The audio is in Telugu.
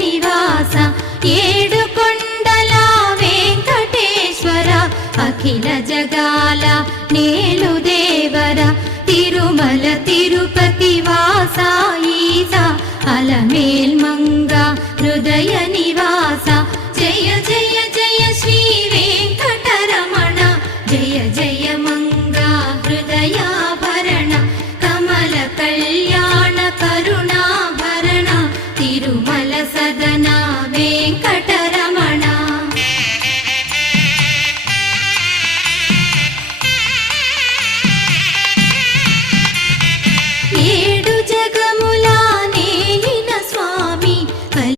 నివాస ఏడుకొండల వెంకటేశ్వర అఖిల జగాల నేలు దేవర తిరుమల తిరుపతి వాస ఈస అలమేల్మంగ హృదయ నివాస జయ జయ జయ శ్రీ వెంకటరమణ జయ జయ మంగ హృదయాభరణ కమల కళ్యాణ కరుణాభరణ తిరుమల సదన వెంకట